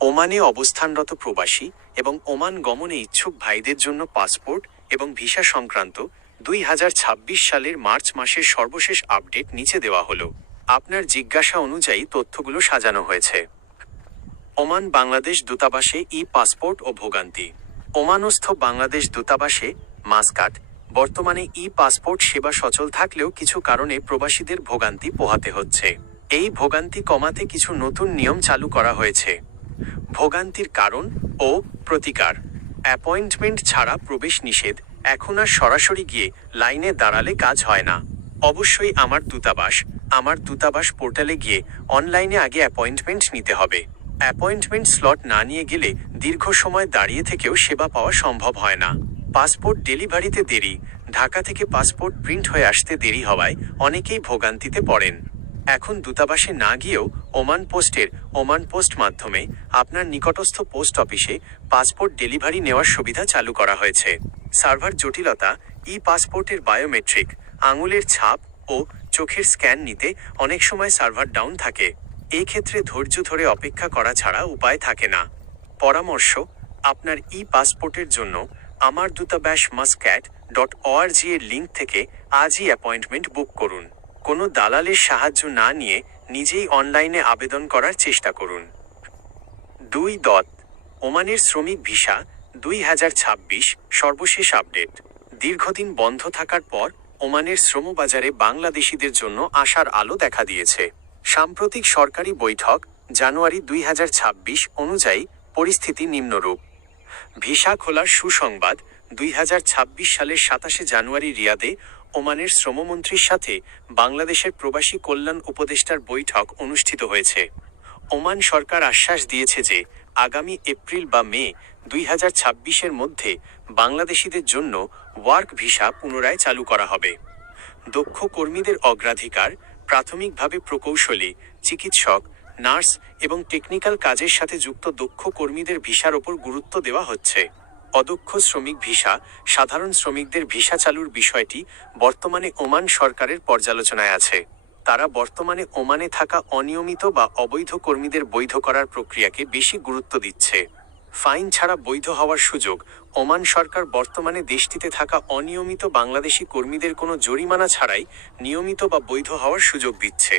ওমানে অবস্থানরত প্রবাসী এবং ওমান গমনে ইচ্ছুক ভাইদের জন্য পাসপোর্ট এবং ভিসা সংক্রান্ত 2026 সালের মার্চ মাসের সর্বশেষ আপডেট নিচে দেওয়া হলো। আপনার জিজ্ঞাসা অনুযায়ী তথ্যগুলো সাজানো হয়েছে। ওমান বাংলাদেশ দূতাবাসে ই পাসপোর্ট ও ভোগান্তি। ওমানস্থ বাংলাদেশ দূতাবাসে মাসকাট বর্তমানে ই পাসপোর্ট সেবা সচল থাকলেও কিছু কারণে প্রবাসীদের ভোগান্তি পোহাতে হচ্ছে। এই ভোগান্তি কমাতে কিছু নতুন নিয়ম চালু করা হয়েছে। ভোগান্তির কারণ ও প্রতিকার। অ্যাপয়েন্টমেন্ট ছাড়া প্রবেশ নিষেধ। এখন আর সরাসরি গিয়ে লাইনে দাঁড়ালে কাজ হয় না। অবশ্যই আমার দূতাবাস পোর্টালে গিয়ে অনলাইনে আগে অ্যাপয়েন্টমেন্ট নিতে হবে। অ্যাপয়েন্টমেন্ট স্লট না নিয়ে গেলে দীর্ঘ সময় দাঁড়িয়ে থেকেও সেবা পাওয়া সম্ভব হয় না। পাসপোর্ট ডেলিভারিতে দেরি। ঢাকা থেকে পাসপোর্ট প্রিন্ট হয়ে আসতে দেরি হওয়ায় অনেকেই ভোগান্তিতে পড়েন। এখন দূতাবাসে না গিয়েও ওমান পোস্ট মাধ্যমে আপনার নিকটস্থ পোস্ট অফিসে পাসপোর্ট ডেলিভারি নেওয়ার সুবিধা চালু করা হয়েছে। সার্ভার জটিলতা। ই পাসপোর্টের বায়োমেট্রিক আঙুলের ছাপ ও চোখের স্ক্যান নিতে অনেক সময় সার্ভার ডাউন থাকে। এই ক্ষেত্রে ধৈর্য ধরে অপেক্ষা করা ছাড়া উপায় থাকে না। পরামর্শ: আপনার ই পাসপোর্টের জন্য আমার দূতাবাস mascat.org এর লিঙ্ক থেকে আজই অ্যাপয়েন্টমেন্ট বুক করুন। কোনো দালালের সাহায্য না নিয়ে নিজেই অনলাইনে আবেদন করার চেষ্টা করুন। 2. ওমানের শ্রমিক ভিসা 2026 সর্বশেষ আপডেট। দীর্ঘদিন বন্ধ থাকার পর ওমানের শ্রমবাজারে বাংলাদেশিদের জন্য আশার আলো দেখা দিয়েছে। সাম্প্রতিক সরকারি বৈঠক জানুয়ারি 2026 অনুযায়ী পরিস্থিতি নিম্নরূপ। ভিসা খোলার সুসংবাদ। 2026 সালের 27 জানুয়ারি রিয়াদে ওমানের শ্রমমন্ত্রীর সাথে বাংলাদেশের প্রবাসী কল্যাণ উপদেষ্টার বৈঠক অনুষ্ঠিত হয়েছে। ওমান সরকার আশ্বাস দিয়েছে যে আগামী এপ্রিল বা মে 2026-এর মধ্যে বাংলাদেশিদের জন্য ওয়ার্ক ভিসা পুনরায় চালু করা হবে। দক্ষ কর্মীদের অগ্রাধিকার। প্রাথমিকভাবে প্রকৌশলী, চিকিৎসক, নার্স এবং টেকনিক্যাল কাজের সাথে যুক্ত দক্ষ কর্মীদের ভিসার ওপর গুরুত্ব দেওয়া হচ্ছে। অদক্ষ শ্রমিক ভিসা, সাধারণ শ্রমিকদের ভিসা চালুর বিষয়টি বর্তমানে ওমান সরকারের পর্যালোচনায় আছে। তারা বর্তমানে ওমানে থাকা অনিয়মিত বা অবৈধ কর্মীদের বৈধ করার প্রক্রিয়াকে বেশি গুরুত্ব দিচ্ছে। ফাইন ছাড়া বৈধ হওয়ার সুযোগ। ওমান সরকার বর্তমানে দেশটিতে থাকা অনিয়মিত বাংলাদেশি কর্মীদের কোনো জরিমানা ছাড়াই নিয়মিত বা বৈধ হওয়ার সুযোগ দিচ্ছে।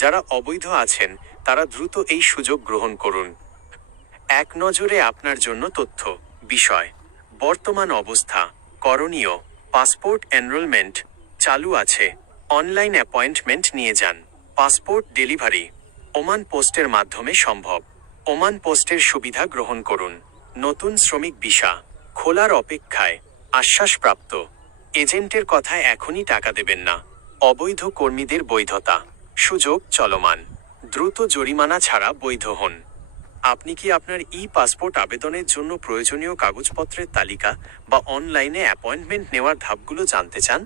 যারা অবৈধ আছেন তারা দ্রুত এই সুযোগ গ্রহণ করুন। এক নজরে আপনার জন্য তথ্য বিষয়। বর্তমান অবস্থা। করণীয়: পাসপোর্ট এনরোলমেন্ট চালু আছে। অনলাইন অ্যাপয়েন্টমেন্ট নিয়ে যান। পাসপোর্ট ডেলিভারি ওমান পোস্টের মাধ্যমে সম্ভব। ওমান পোস্টের সুবিধা গ্রহণ করুন। নতুন শ্রমিক ভিসা খোলার অপেক্ষায়। আশ্বাসপ্রাপ্ত। এজেন্টের কথায় এখনই টাকা দেবেন না। অবৈধ কর্মীদের বৈধতা সুযোগ চলমান। দ্রুত জরিমানা ছাড়া বৈধ হন। আপনি কি আপনার ই পাসপোর্ট আবেদনের জন্য প্রয়োজনীয় কাগজপত্রের তালিকা বা অনলাইনে অ্যাপয়েন্টমেন্ট নেওয়ার ধাপগুলো জানতে চান?